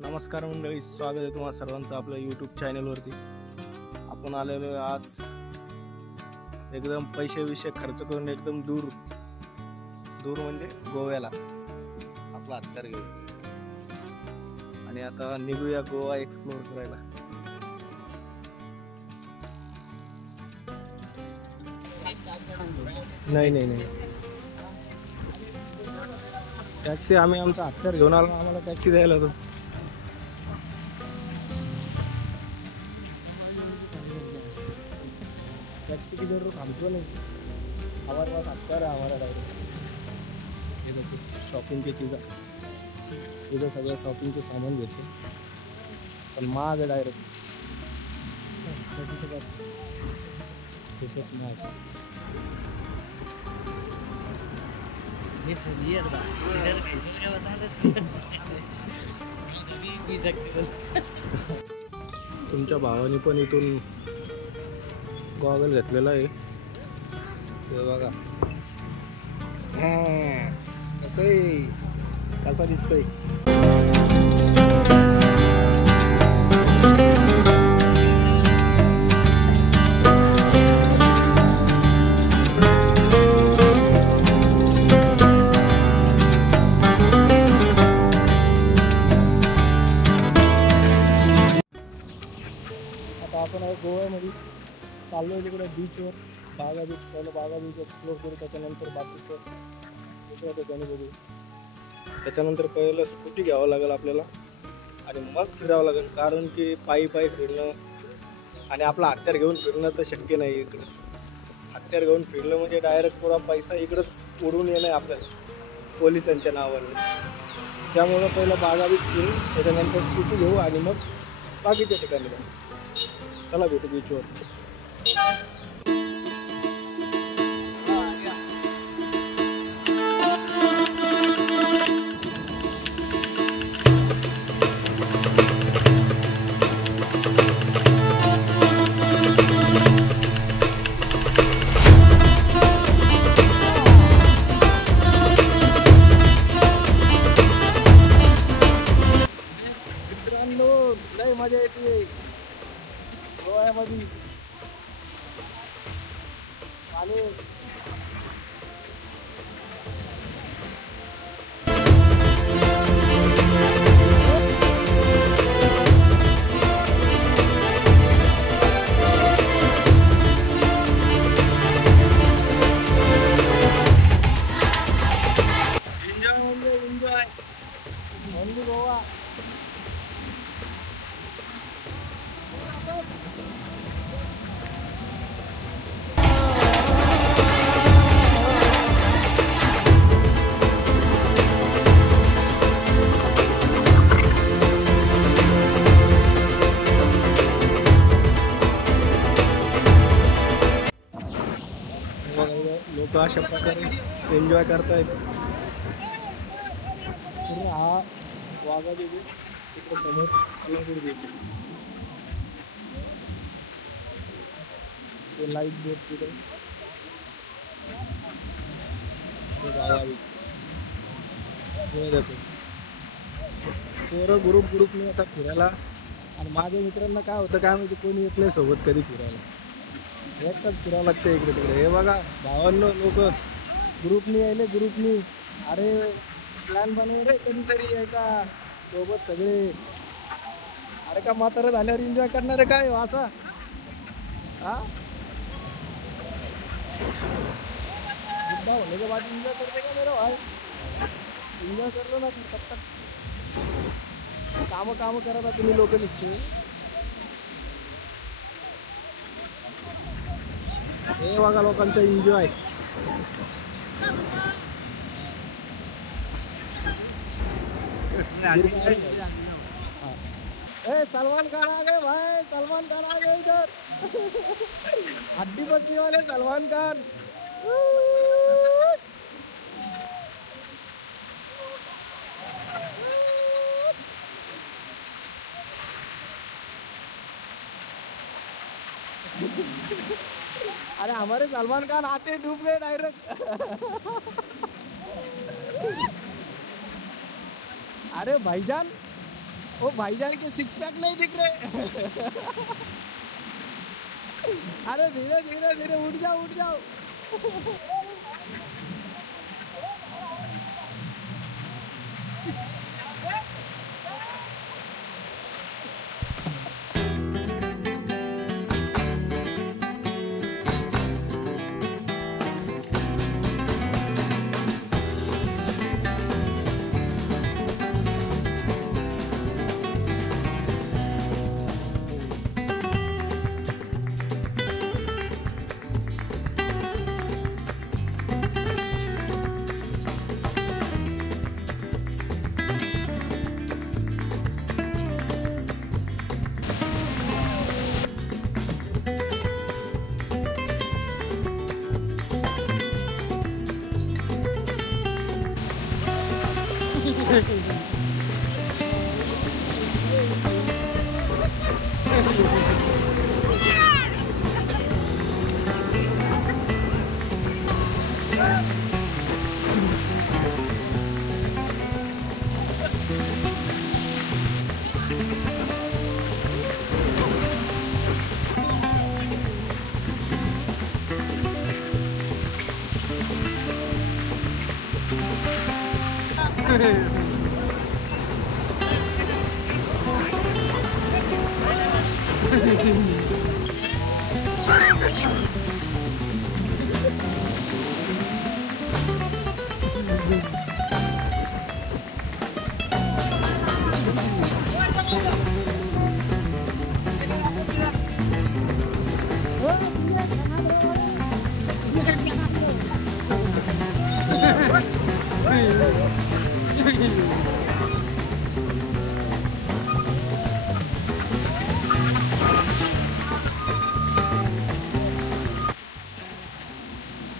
नमस्कार मंडळी, स्वागत आहे तुम्हा सर्वांचं आपल्या यूट्यूब चॅनलवरती। आपण आलेलो आज एकदम पैसे खर्च करून एकदम दूर म्हणजे गोव्याला आपला हत्यार घेऊन, आणि आता निघूया गोवा एक्सप्लोर करायला। नाही टॅक्सी आम्ही आमचा हत्यार घेऊन आलो, आम्हाला टॅक्सी द्यायला होतो। टैक्सी की जरूरत हमको नहीं, हमारे पास हत्यार है हमारा डायरेक्ट। ये देखो शॉपिंग की चीज़ें, इधर सगळं शॉपिंगचे सामान भेटते, पण महाग आहे डायरेक्ट। खूपच महाग। तुमच्या भावाने पण इथून गॉगल घेतलेला आहे, हे बघा कसं आहे, कसा दिसतोय। आता आपण गोव्यामध्ये चाललोय तिकडे बीचवर, बागा बीच। पहिलं बागा बीच एक्सप्लोर करू, त्याच्यानंतर बाकीचं दुसऱ्या ठिकाणी बघू। त्याच्यानंतर पहिलं स्कूटी घ्यावं लागेल आपल्याला आणि मग फिरावं लागेल, कारण की पायी फिरणं आणि आपला हत्यार घेऊन फिरणं तर शक्य नाही इकडं। हत्यार घेऊन फिरलं म्हणजे डायरेक्ट पुरा पैसा इकडंच उडून येणं आपल्याला पोलिसांच्या नावाने। त्यामुळं पहिलं बागा बीच फिरू, त्याच्यानंतर स्कूटी घेऊ आणि मग बाकीच्या ठिकाणी जाऊ। चला भेटू बीचवर। मित्रांनो, लय मजा येते गोव्यामध्ये। आणि एन्जॉय ओनली गोवा। लोक अशा प्रकारे एन्जॉय करतायत। पूर्ण हा वाघा बीच तिकडे समोर कलंगूट बीच, ते लाईट बोट तिथे वाघा बीच। पोरं ग्रुपने आता फिरायला, आणि माझ्या मित्रांना काय होतं काय माहिती, कोणी येत नाही सोबत कधी फिरायला, एकटाच फिरावं लागतं इकडे तिकडे। हे बघा भावांनो, लोक ग्रुपनी यायले, ग्रुपनी। अरे प्लॅन बनव रे कधीतरी यायचा सोबत सगळे। अरे का म्हातारं झाल्यावर एन्जॉय करणार आहे काय असा? हा होने के बाद एन्जॉय करते का मेरा भाई? एन्जॉय करलो ना तब तक काम करत आता तुम्ही लोक दिसते। हे बघा लोकांचा एन्जॉय। सलमान खान आ गए भाई, सलमान खान आ गए इधर। हड्डी बसने वाले सलमान खान। अरे हमारे सलमान खान आते डूब गए डायरेक्ट। अरे भाईजान ओ भाईजान के सिक्स पैक नहीं दिख रहे। अरे धीरे धीरे धीरे उठ जाओ उठ जाओ।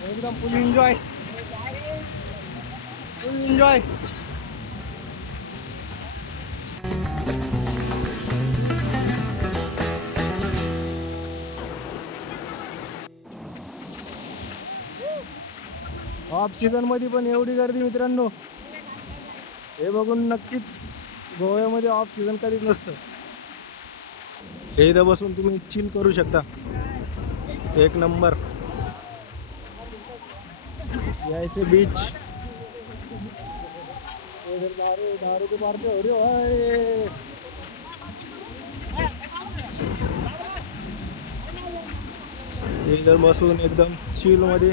एकदम फुल enjoy full enjoy. Of season मध्ये पण एवढी गर्दी मित्रांनो, हे बघून नक्कीच गोव्यामध्ये ऑफ सीझन कधीच नसतं। हे इथं बसून तुम्ही चिल करू शकता, एक नंबर। ऐसे बीच दारू के मारते हो रहे भाई। इधर बसून एकदम चिल मध्ये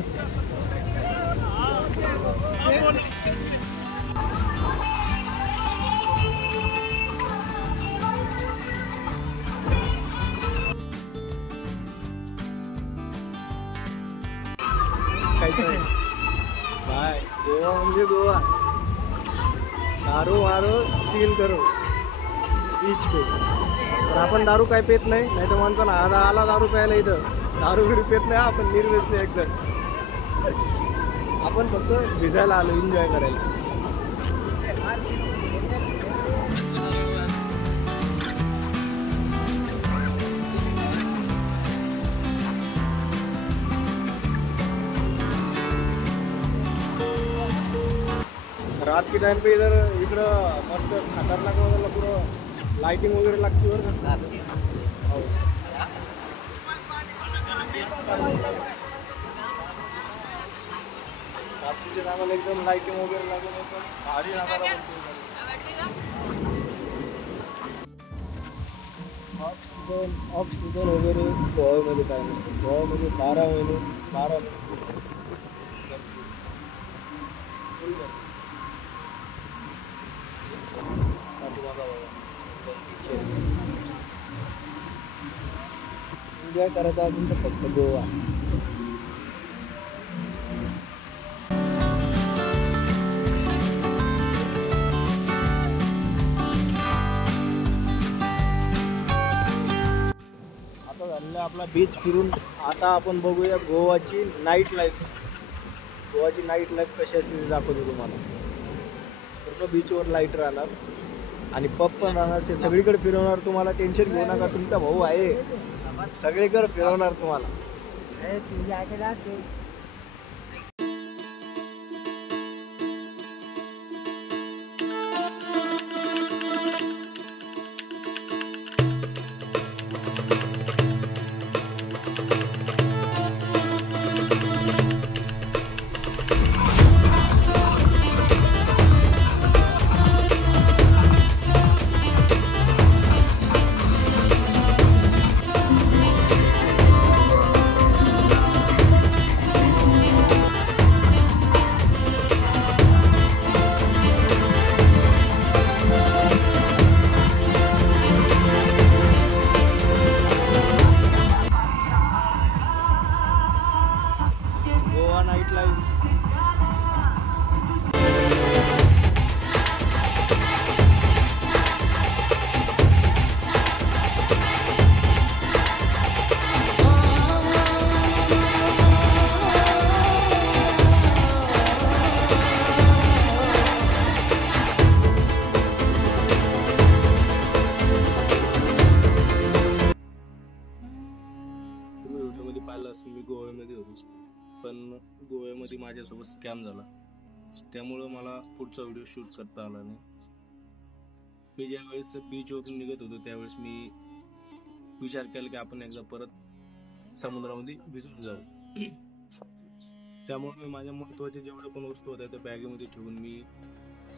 भाई गोवा म्हणजे गोवा, दारू मारो चिल करो बीच पे। पण आपण दारू काय पेत नाही, नाही तर माणसाला आला दारू प्यायला इथं दारू बिरू पेत नाही आपण, निर्वेच एकदम। आपण फक्त भिजायला आलो, एन्जॉय करायला। रात के टाइम पे इधर इकडं मस्त खतरनाक वगैरे पुरं लाइटिंग वगैरे लागते बरं का। हो रात्रीच्या टायमाला एकदम लाइटिंग वगैरे लागून एकदम भारी नजारा बनतो। ऑफ सीझन वगैरे गोव्यामध्ये काय नसतं, गोव्यामध्ये 12 महिने 12 महिने एन्जॉय करायचा असेल तर फक्त गोवा। आता झालेला आपला बीच फिरून, आता आपण बघूया गोवाची नाईट लाईफ। गोवाची नाईट लाईफ कशी असते ते दाखवतो तुम्हाला। पूर्ण बीचवर लाईट राहणार आणि पब पण राहणार, ते सगळीकडे फिरवणार तुम्हाला। टेन्शन घेऊ नका, तुमचा भाऊ आहे, सगळीकडे फिरवणार तुम्हाला। मी गोव्यामध्ये होतो, पण गोव्यामध्ये माझ्यासोबत स्कॅम झाला. त्यामुळं मला पुढचा व्हिडिओ शूट करता आला नाही. मी ज्यावेळेस बीचवरून निघत होतो त्यावेळेस मी विचार केला की आपण एकदा परत समुद्रामध्ये भिजून जाऊ. त्यामुळे मी माझ्या महत्त्वाच्या जेवढ्या पण वस्तू होत्या त्या बॅगेमध्ये ठेवून मी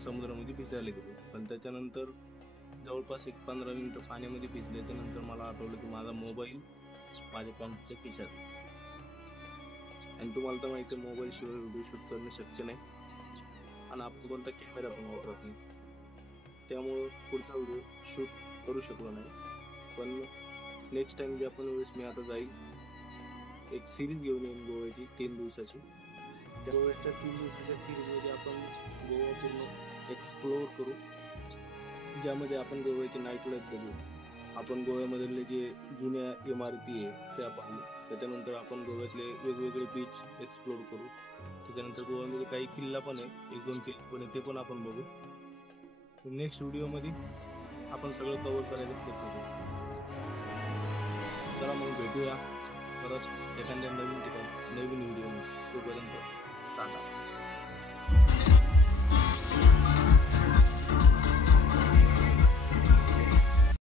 समुद्रामध्ये भिजायला गेलो. पण त्याच्यानंतर जवळपास 15 मिनिटं पाण्यामध्ये भिजल्याच्या नंतर मला आठवलं की माझा मोबाईल माझ्या पॅन्टच्या खिशात. आणि तुम्हाला तर माहिती आहे मोबाईल शिवाय व्हिडिओ शूट करणं शक्य नाही आणि आपण कोणता कॅमेरा पण वापरत नाही. त्यामुळं पुढचा व्हिडिओ शूट करू शकलो नाही. पण नेक्स्ट टाइम ज्या पण वेळेस मी आता जाईल एक सिरीज घेऊन येईन गोव्याची 3 दिवसाची. त्या गोव्याच्या 3 दिवसाच्या सिरीजमध्ये आपण गोवा पूर्ण एक्सप्लोअर करू, ज्यामध्ये आपण गोव्याची नाईट लाईफ बघू, आपण गोव्यामधले जे जुन्या इमारती आहे त्या पाहू, त्याच्यानंतर आपण गोव्यातले वेगवेगळे बीच एक्सप्लोअर करू, त्याच्यानंतर गोव्यामध्ये काही किल्ला पण आहे, 1-2 किल्ले पण आहे, ते पण आपण बघू. नेक्स्ट व्हिडिओमध्ये आपण सगळं कव्हर करायचा प्रयत्न करू. चला मग भेटूया परत एखाद्या नवीन ठिकाणी नवीन व्हिडिओमध्ये. तोपर्यंत